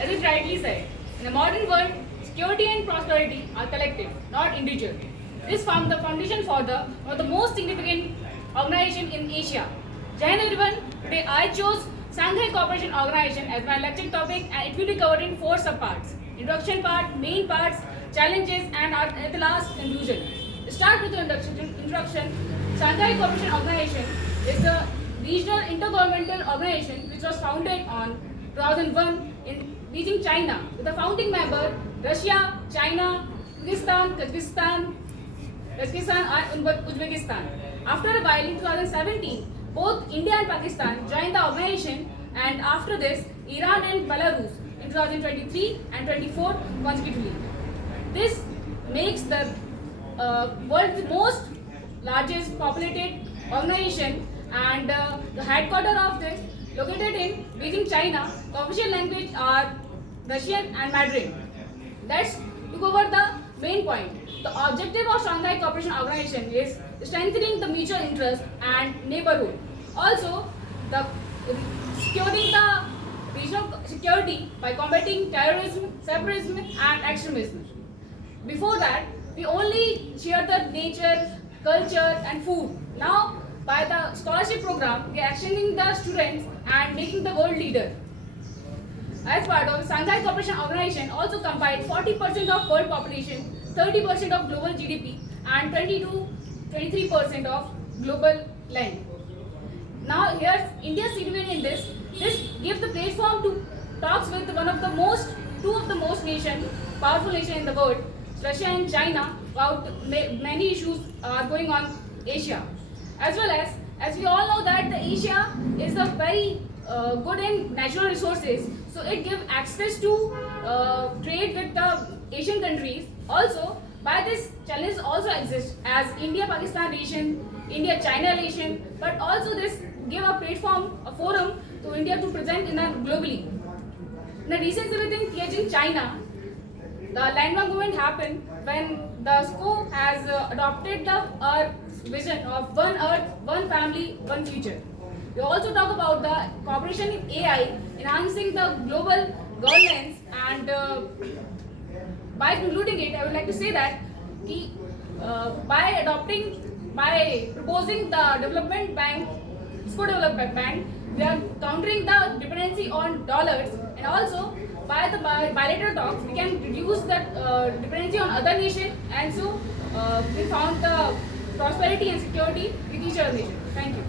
As it rightly said, in a modern world, security and prosperity are collective, not individual. This forms the foundation for one of the most significant organization in Asia. Jai Hind everyone. Today I chose Shanghai Cooperation Organization as my lecture topic, and it will be covered in 4 subparts: introduction part, main parts, challenges, and at the last conclusion. To start with the introduction, Shanghai Cooperation Organization is the regional intergovernmental organization which was founded on 2001 in Beijing, China, with the founding member Russia, China, Kyrgyzstan, Tajikistan, and Uzbekistan. After a while, in 2017, both India and Pakistan joined the organization, and after this, Iran and Belarus in 2023 and 24 consecutively. This makes the world's most largest populated organization, and the headquarters of this located in Beijing, China. The official language are Russian and Mandarin. Let's go over the main point. The objective of Shanghai Cooperation Organization is strengthening the mutual interest and neighborhood. Also, the securing the regional security by combating terrorism, separatism, and extremism. Before that, we only share the nature, culture, and food. Now, by the scholarship program, we are extending the students and making the world leader. As part of Shanghai Cooperation Organization, also compiled 40% of world population, 30% of global GDP, and 20 to 23% of global land. Now, here's India's significance in this. This gives the platform to talks with two of the most powerful nation in the world, Russia and China, about many issues are going on Asia. As well as we all know that the Asia is a very good in natural resources, so it gives access to trade with the Asian countries. Also, by this challenge also exists as India-Pakistan relation, India-China relation, but also this give a platform, a forum to India to present in a globally. In a recent summit in Tianjin, China, the landmark moment happened when the SCO has adopted the vision of one Earth, one family, one future. We also talk about the cooperation in AI, enhancing the global governance, and by concluding it, I would like to say that by proposing the development bank, SCO development bank, we are countering the dependency on dollars, and also by the bilateral talks, we can reduce the dependency on other nations, and so we found the prosperity and security with each other nation. Thank you.